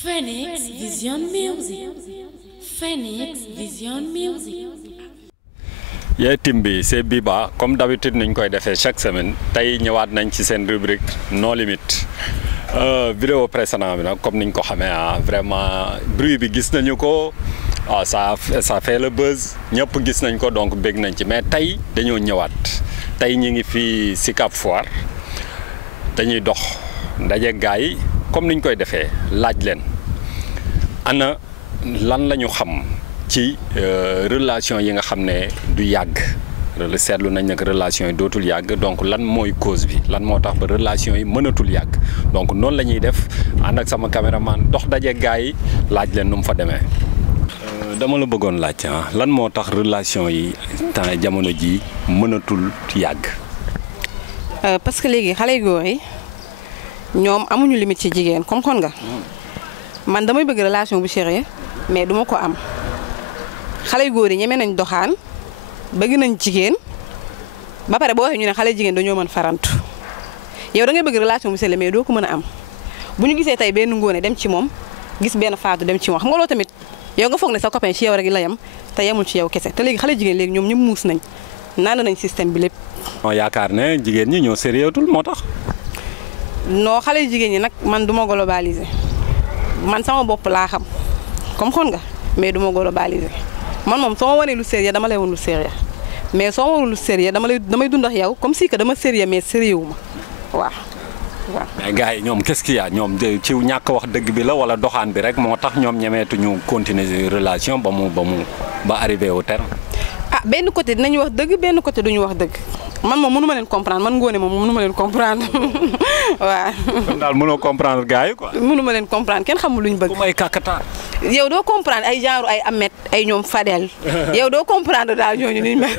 Phoenix Vision Music. Phoenix Vision Music. yee tim bi c'est Biba comme d'habitude niñ koy defee chaque semaine tey ñëwaat nañ ci seen rubrique No Limites vidéo précédent bi nag comme niñ ko xamee vraiment bruit bi gis nañu ko ça fait le buzz ñëpp gis nañ ko donc bég nañ ci mais tey dañoo ñëwaat tey ñi ngi fii ci Cap Foire dañuy dox ndaje gaay yi comme niñ koy defee laaj leen ana lan la ñu xam ci relation yi nga xam ne du yàgg seetlu nañ nag relation yi dootul yàgg donc lan mooy cause bi lan moo tax ba relation yi mënatul yàgg donc noonu la ñuy def ànd ak sama caméraman dox daje gaay yi laaj leen nu mu fa demee. dama la bëggoon laaj lan moo tax relation yi temps jamono ji mënatul yàgg. parce que léegi xale yu góor yi ñoom amuñu limite ci jigéen comme kon nga man damay bëgg relation bu sérieux mais duma ko am xale yu góor yi ñeme nañ doxaan bëgg nañ jigéen ba pare boo waxee ñu ne xale jigéen dañoo mën farantu yow da ngay bëgg relation bu sérieux mais doo ko mën a am bu ñu gisee tey benn ngóone dem ci moom gis benn faatu dem ci moom xam nga loolu tamit yow nga foog ne sa copain ci yow rek la yem te yemul ci yow kese te léegi xale jigéen léegi ñoom ñëpp muus nañ naan nañ système bi lépp. non yaakaar ne jigéen ñi ñoo sérieuxul moo tax. non xale jigéen ñi nag man du ma globaliser man sama bopp laa xam comme xon nga mais du ma globaliser man moom soo ma wanee lu sérieux dama lay wan lu sérieux mais soo ma wanee lu sérieux damay dund ak yow comme si que dama sérieux mais sérieux wu ma waaw. waaw mais gars yi ñoom qu'est-ce qu'il y a ñoom ci ñàkk wax dëgg bi la wala doxaan bi rek moo tax ñoom ñemeetuñu continuer relation ba arrivé au terme. ah benn côté dinañu wax dëgg benn côté duñu wax dëgg man moom mënu ma leen comprendre man Ngoné moom mënu ma leen comprendre waaw. kon daal mënoo comprendre gars yi quoi. mënu ma leen comprendre kenn xamul luñ bëgg. ku may kàkkataa. yow doo comprendre ay genre ay Ahmed ay ñoom Fadel yow doo comprendre daal ñooñu ni mel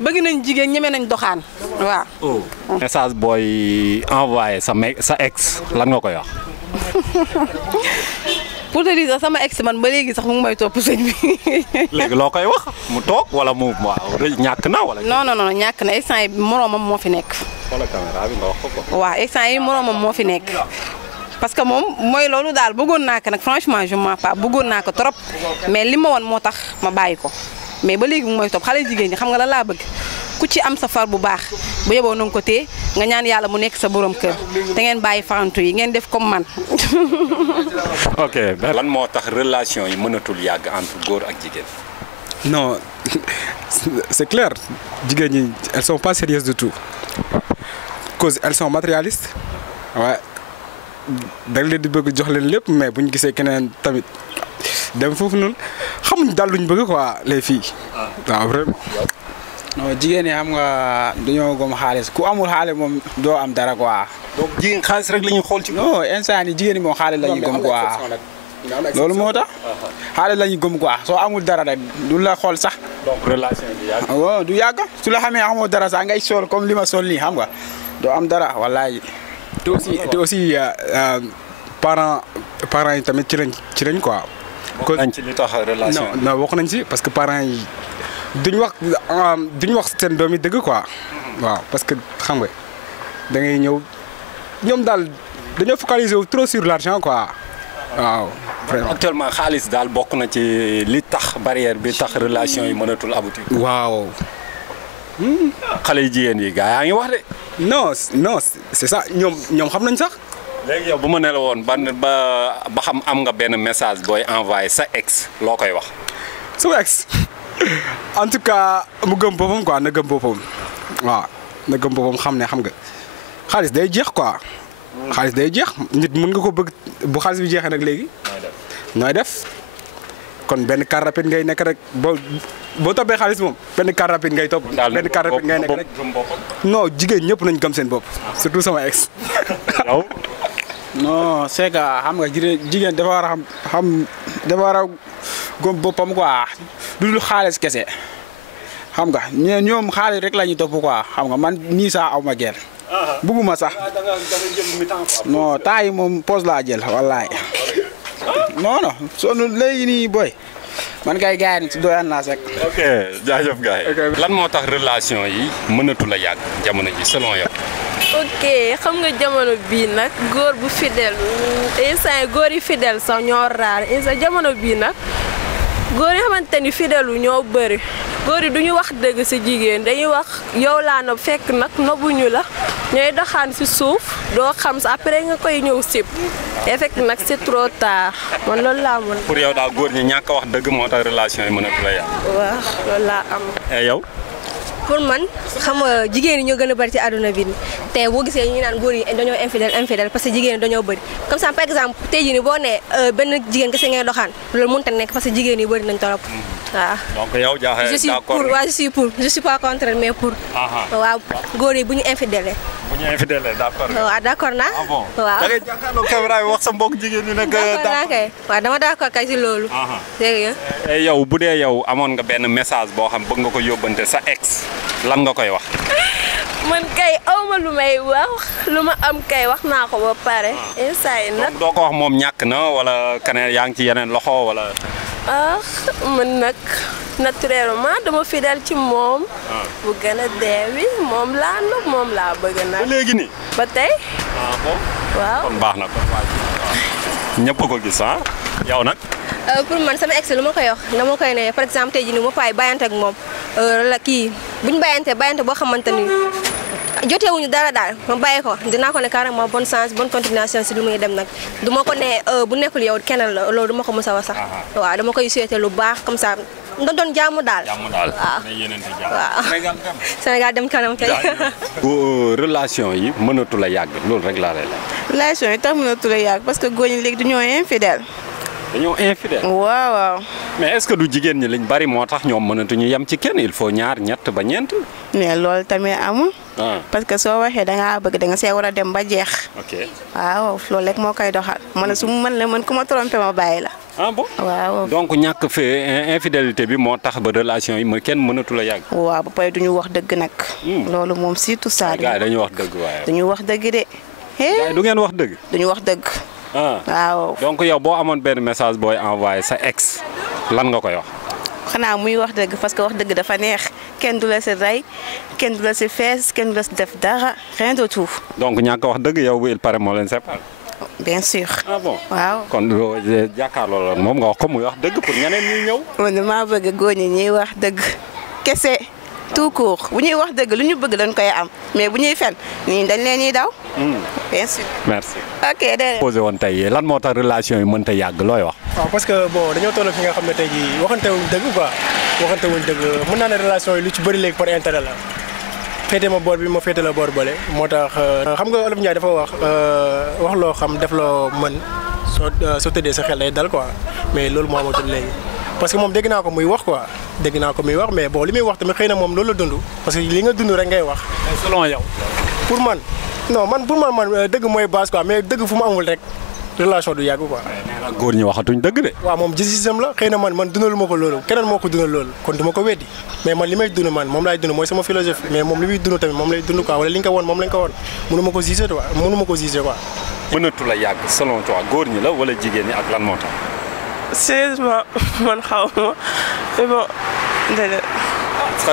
bëgg nañ jigéen ñeme nañ doxaan waaw. message booy envoyé sa ex lan nga koy wax. pour te dire sama ex man ba léegi sax mu ngi may topp sëñ bi. léegi loo koy wax mu toog wala mu waaw ñàkk na wala. non ñàkk na instant yi moroomam moo fi nekk. xoolal caméra bi nga wax ko. waaw instant yi moroomam moo fi nekk parce que moom mooy loolu daal bëggoon naa ko nag franchement je m'en pas bëggoon naa ko trop mais li ma woon moo tax ma bàyyi ko mais ba léegi mu may topp xale jigéen ñi xam nga lan laa bëgg ku ci am sa far bu baax bu yeboo na nga ko téye nga ñaan yàlla mu nekk sa borom kër te ngeen bàyyi farantu yi ngeen def comme man. ok lan moo tax relation yi mënatul yàgg entre góor ak jigéen. non c'est clair jigéen ñi elles sont pas sérieuses du tout cause elles sont matérialistes waaye da nga leen di bëgg jox leen lépp mais bu ñu gisee keneen tamit dem foofu noonu xamuñ daal luñ bëgg quoi les filles waaw vraiment. non jigéen ñi xam nga dañoo gom xaalis ku amul xaalis moom doo am dara quoi. donc jigéen xaalis rek la ñuy xool ci. non instant yii jigéen ñi moom xaalis la ñuy gom quoi loolu moo tax xaalis la ñuy gom quoi soo amul dara rek du la xool sax. donc relation bi yàgg. waaw du yàgg su la xamee amoo dara sax ngay sol comme li ma sol nii xam nga doo am dara wallahi. te aussi parents yi tamit ci lañ quoi. bokk nañ ci li tax relation. non bokk nañ ci parce que parents yi. duñ wax seen doom yi dëgg quoi waaw parce que xam nga da ngay ñëw ñoom daal dañoo focaliser wu trop sur l'argent quoi waaw. vraiment actuellement xaalis daal bokk na ci li tax barrière bi tax relation yi mënatul aboutir. waaw. xale yu jigéen yi gars yaa ngi wax de. non c'est ça ñoom xam nañ sax. léegi yow bu ma ne la woon ba xam am nga benn message booy envoyé sa ex loo koy wax. sama ex. en tout cas mu gëm boppam quoi na gëm boppam waaw na gëm boppam xam ne xam nga xaalis day jeex quoi xaalis day jeex nit mën nga ko bëgg bu xaalis bi jeexee nag léegi nooy def kon benn car rapide ngay nekk rek boo toppee xaalis moom benn car rapide ngay topp. benn car rapide ngay nekk rek non jigéen ñëpp nañ gëm seen bopp surtout sama ex. yow. non c'est que xam nga jigéen dafa war a xam dafa war a gëm boppam quoi du dul xaalis kese xam nga ñoom xaalis rek la ñuy topp quoi xam nga man nii saa aw ma gel bugguma sax non temps yi moom pause laa jël wallaay non sonu léegi nii boy man kay gars yi si doyaan naa sek. ok jaajëf gars yi. lan moo tax relation yi mënatu la yàgg jamono ji selon yow. ok xam nga jamono bii nag góor bu fidèle instant góor yi fidèle sax ñoo raar instant jamono bii nag góor yi xamante ni fidèle wu ñoo bëri góor yi duñu wax dëgg ci jigéen dañuy wax yow laa nopp fekk nag nobbuñu la ñooy doxaan ci suuf doo xam sa après nga koy ñëw sib te fekk nag c'est trop tard man loolu laa mën. pour yow daal góor ñi ñàkk a wax dëgg moo tax relation yi mënatu la yàq. waaw loolu laa am. et yow. pour man xam nga jigéen ñi ñoo gën a bëri ci àdduna bi te boo gisee ñu naan góor yi dañoo infidèle parce que jigéen ñi dañoo bëri comme ça par exemple tey jii nii boo nee benn jigéen kese ngay doxaan loolu mënut a nekk parce que jigéen yi bëri nañ trop waaw. donc yow jaaxle je suis pour waaw je suis pas contre mais pour. waaw góor yi bu ñu infidèle. bu ñu infidèle d'accord. waaw d'accord naa. ah bon waaw da ngay jàkkaarloo caméra bi wax sa mbokk jigéen ñi nag. d'accord naa kay waaw dama d'accord kay si loolu. dégg nga. yow bu dee yow amoon nga benn message boo xam bëgg nga ko yóbbante sa ex lan nga koy wax. man kay awma lu may wax lu ma am kay wax naa ko ba pare. instant yi nag doo ko wax moom ñàkk na wala keneen yaa ngi ci yeneen loxo wala. man nag naturellement dama fidèle ci moom. bu gën a deewi moom laa nopp moom laa bëgg nag. ba léegi nii. ba tey. bon. waaw kon baax na kon waaw. ñëpp ko gis yow nag. pour man sama ex lu ma koy wax dama koy ne par exemple tey jii nii ma paay bàyyante ak moom la kii bu ñu bàyyante boo xamante ni jotewuñu dara daal ma bàyyi ko dinaa ko ne carrément bonne chance bonne continuation si lu muy dem nag du ma ko ne bu nekkul yow keneen la loolu du ma ko mës a wax sax waaw dama koy souhaiter lu baax comme ça nga doon jàmm daal. jàmm daal waaw ne yéenante jàmm. waaw Sénégal dem kanam kay. relation yi mënatu la yàgg loolu rek laa lay laaj. relation yi tax mënatu la yàgg parce que góor ñi léegi dañoo infidèle. dañoo infidèle. waaw waaw. mais est-ce que du jigéen ñi liñ bari moo tax ñoom mënatuñu yem ci kenn il faut ñaar ñett ba ñeent. mais loolu tamit amul. parce que soo waxee da ngaa bëgg da nga see war a dem ba jeex. ok waaw loolu rek moo koy doxal. man su ma mën la man ku ma trompé ma bàyyi la. ah bon waaw. donc ñàkk fee infidélité bi moo tax ba relation yi kenn mënatu la yàgg. waaw ba pare duñu wax dëgg nag. loolu moom surtout ça. gars yi dañuy wax dëgg waaye. duñu wax dëgg de. gars yi du ngeen wax dëgg. duñu wax dëgg. waaw. donc yow boo amoon benn message booy envoyé sa ex lan nga koy wax. xanaa muy wax dëgg parce que wax dëgg dafa neex kenn du la si rey kenn du la si fees kenn du la si def dara rien de tout. donc ñàkk wax dëgg yow bu il paraît moo leen séparé. bien sûr. ah bon waaw. kon jàkkaarloo la moom nga wax ko muy wax dëgg pour ñeneen ñuy ñëw. man damaa bëgg góor ñi ñuy wax dëgg kese tout court bu ñuy wax dëgg lu ñu bëgg dañ koy am mais bu ñuy fen nii dañ leen ñuy daw. bien sûr. merci. ok déedéet. posé woon tey lan moo tax relation yi mënta yàgg looy wax. waaw parce que bon dañoo toll fi nga xam ne tey jii waxante wuñ dëgg quoi waxante wuñ dëgg mën naa ne relation yi lu ci bëri léegi par intérêt la féete ma boor bi ma féete la boor bële moo tax xam nga Olof Ndiaye dafa wax loo xam def loo mën soo tëddee sa xel day dal quoi mais loolu moo amatul léegi parce que moom dégg naa ko muy wax quoi dégg naa ko muy wax mais bon li muy wax tamit xëy na moom loolu la dund parce que li nga dund rek ngay wax. selon yow. pour man non man pour man dëgg mooy base quoi mais dëgg fu mu amul rek relation du yàgg quoi. góor ñi waxatuñ dëgg de. waaw moom gis-gisam la xëy na man dundalu ma ko loolu keneen moo ko dundal loolu kon du ma ko weddi mais man li may dund man moom laay dund mooy sama philosophie mais moom li muy dund tamit moom lay dund quoi wala li nga ko woon moom lañ ko woon mënu ma ko gisee quoi mënu ma ko gisee quoi. mënatu la yàgg selon toi góor ñi la wala jigéen ñi ak lan moo tax. sérieusement man xaw ma mais bon déedéet.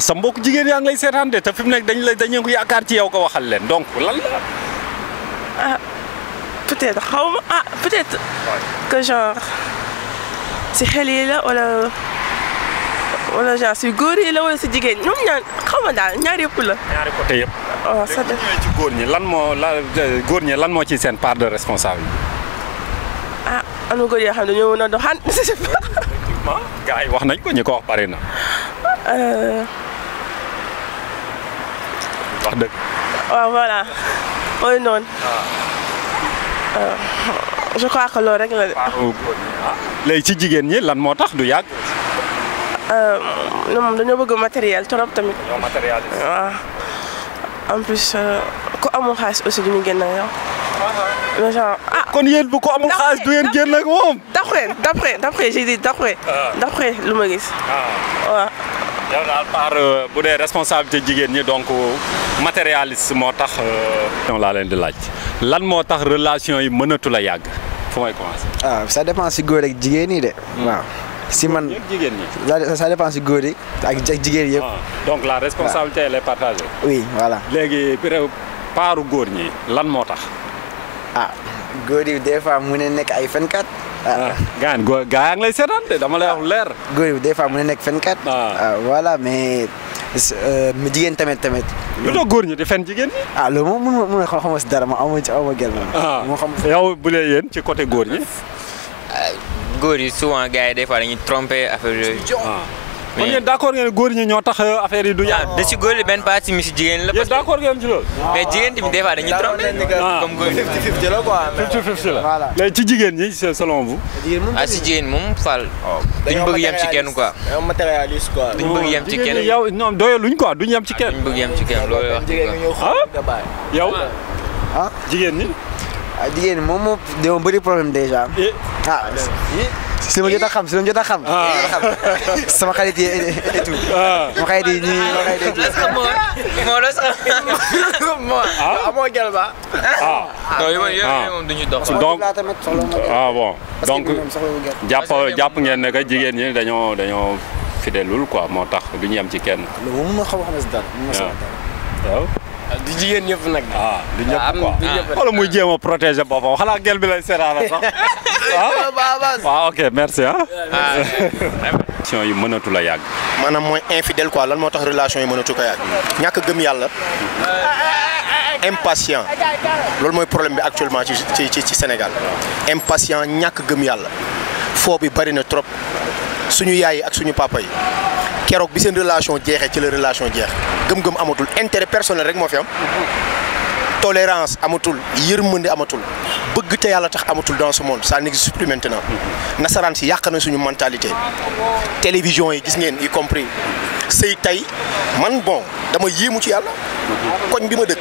sa mbokk jigéen yaa ngi lay seetaan de te fi mu nekk dañu ko yaakaar ci yow ko waxal leen donc lan la. ah peut-être xaw ma peut-être que genre si xel yi la wala genre si góor yi la wala si jigéen ñoom ñaar xaw ma daal ñaar yëpp la. ñaari côté yëpp. waaw ça dépend ci góor ñi lan moo ci seen part de responsabilité. am na góor yoo xam ne dañoo mën a doxaan. effectivement gars yi wax nañ ko ñi ko wax bari na. wax dëgg. waaw voilà mooy noonu. je crois que loolu rek la de. léegi ci jigéen ñi lan moo tax du yàgg. ñoom dañoo bëgg matériel trop tamit. ñoo matérialiste. waaw en plus ku amul xaalis aussi du ñu génn ak yow. genre kon yéen bu ko amul xaalis du ngeen génn ak moom. d'après j'ai dit d'après lu ma gis. waaw. yow daal par bu dee responsabilité jigéen ñi donc matérialiste moo tax. laa leen di laaj lan moo tax relation yi mënatu la yàgg fu may commencer. Ça dépend si góor ak jigéen ñi de. waaw si man jigéen ñi. ça dépend si góor yi ak jigéen yëpp. donc la responsabilité elle est partagée. oui voilà. léegi paaru góor ñi lan moo tax. ah góor yi des fois mu ne nekk ay fenkat. gaan gaa ngi lay seetaan de dama lay wax leer. góor yi des fois mu ne nekk fenkat. voilà mais jigéen tamit. lu tax góor ñi di fen jigéen ñi. loolu moom mun na xamoo si dara ma aw ma gel moom. moo xam yow bu dee yéen ci côté góor ñi. góor yi souvent gars yi des fois dañuy tromper affaire yooyu. kon yéen d'accord ngeen góor ñi ñoo tax affaire yi du yàgg. da si góor yi benn partie mi si jigéen la. yéen d'accord ngeen ci loolu. mais jigéen tamit des fois dañuy tromper. comme góor yi 50-50 la quoi. 50-50 la. voilà léegi ci jigéen ñi selon vous. si jigéen moom Fall. duñ bëgg yem ci kenn quoi. matérialiste quoi. duñ bëgg yem ci kenn. yow ñoom doyaluñ quoi duñ yem ci kenn. duñ bëgg yem ci kenn loolu wax dëgg quoi. yow. jigéen ñi. jigéen moom moo dama bëri problème déjà. si ma jot a xam sama xarit yi et tout. sama xarit yi ñii sama xarit yi et tout. est-ce que moo la sax amoo gel ba. non yooyu moom duñu dox. donc bon donc jàpp ngeen ne que jigéen ñi dañoo fidèlul quoi moo tax du ñu yem ci kenn. loolu mun na xaw a xam si dara. waaw. di jigéen ñëpp nag. du ñëpp quoi wala muy jéem a protéger boppam xanaa gel bi lay seeraana sax. waaw ok merci relation yi mënatu la yàgg. maanaam mooy infidèle quoi lan moo tax relation yi mënatu ko yàgg. ñàkk gëm yàlla. impatient loolu mooy problème bi actuellement ci Sénégal. impatient ñàkk gëm yàlla. foo bi bari na trop suñu yaay yi ak suñu papa yi. keroog bi seen relation jeexee ci la relation jeex gëm-gëm amatul intérêt personnel rek moo fi am tolérance amatul yërmande amatul bëgg te yàlla tax amatul dans ce monde ça n'existe plus maintenant nasaraan si yàq na suñu mentalité télévision yi gis ngeen y compris sëy tey man bon dama yéemu ci yàlla koñ bi ma dëkk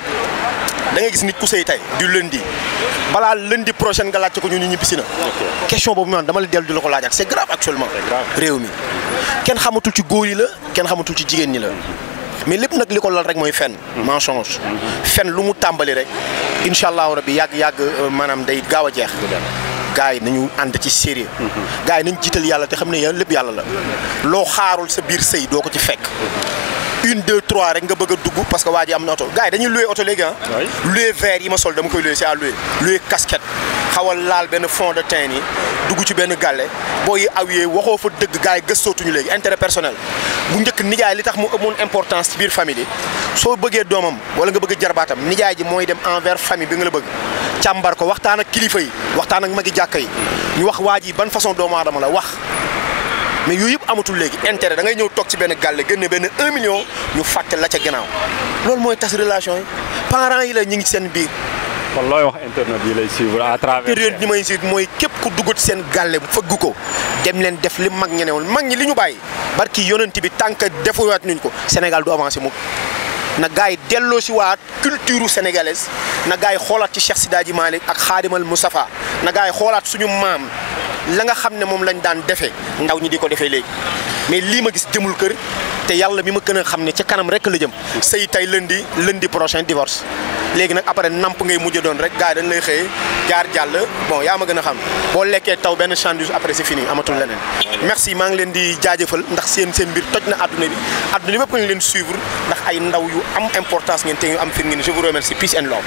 da ngay gis nit ku sëy tey du lundi balaa lundi prochaine nga laajte ko ñu ni ñibbisi na question boobu noonu dama la dellu di la ko laaj ak c'est grave actuellement réew mi kenn xamatul ci góor yi la kenn xamatul ci jigéen ñi la mais lépp nag li ko lal rek mooy fen mensonge fen lu mu tàmbali rek incha allahu rabbi yàgg maanaam day gaaw a jeex gars yi nañu ànd ci sérieux gars yi nañ jiital yàlla te xam ne lépp yàlla la loo xaarul sa biir sëy doo ko ci fekk 1 2 3 rek nga bëgg a dugg parce que waa ji am na oto gars yi dañuy loué oto léegi loué verre yi ma sol dama koy loué c'est à loué casquette xawal laal benn fond de teint yi dugg ci benn gàlle boo yi awiyee waxoo fa dëgg gars yi gëstootuñu léegi intérêt personnel bu njëkk nijaay li tax mu amoon importance ci biir famille yi soo bëggee doomam wala nga bëgg jarbaatam nijaay ji mooy dem envers famille bi nga la bëgg càmbar ko waxtaan ak kilifa yi waxtaan ak magi jàkka yi ñu wax waa ji ban façon doomu aadama la wax mais yooyu yëpp amatul léegi intérêt da ngay ñëw toog ci benn gàlle génne benn 1 million ñu fàtte la ca gannaaw loolu mooy tas relation yi parents yi la ñu ngi seen biir. kon looy wax internet yi lay suivre à travers. période bi may suivre mooy képp ku dugg ci seen gàlle fëgg ko dem leen def li mag ñi ne woon mag ñi li ñu bàyyi barki yonent bi tant que defuwaat nuñ ko Sénégal du avancé mukk na gars yi delloo si waat culture sénégalaise na gars yi xoolaat ci Cheikh Sidaji Malick ak Khadimal Moustapha na gars yi xoolaat suñu maam la nga xam ne moom lañ daan defee ndaw ñi di ko defee léegi mais lii ma gis jëmul kër te yàlla mi ma gën a xam ne ca kanam rek la jëm sëy tey lundi prochain divorce léegi nag après namp ngay mujj doon rek gars yi dañ lay xëyee jaar jàll bon yaa ma gën a xam boo lekkee taw benn sandwich après c'est fini amatul leneen merci maa ngi leen di jaajëfal ndax seen mbir toj na adduna bi bépp nga leen suivre ndax ay ndaw yu am importance ngeen te ñu am fir ngeen je vous remercie peace and love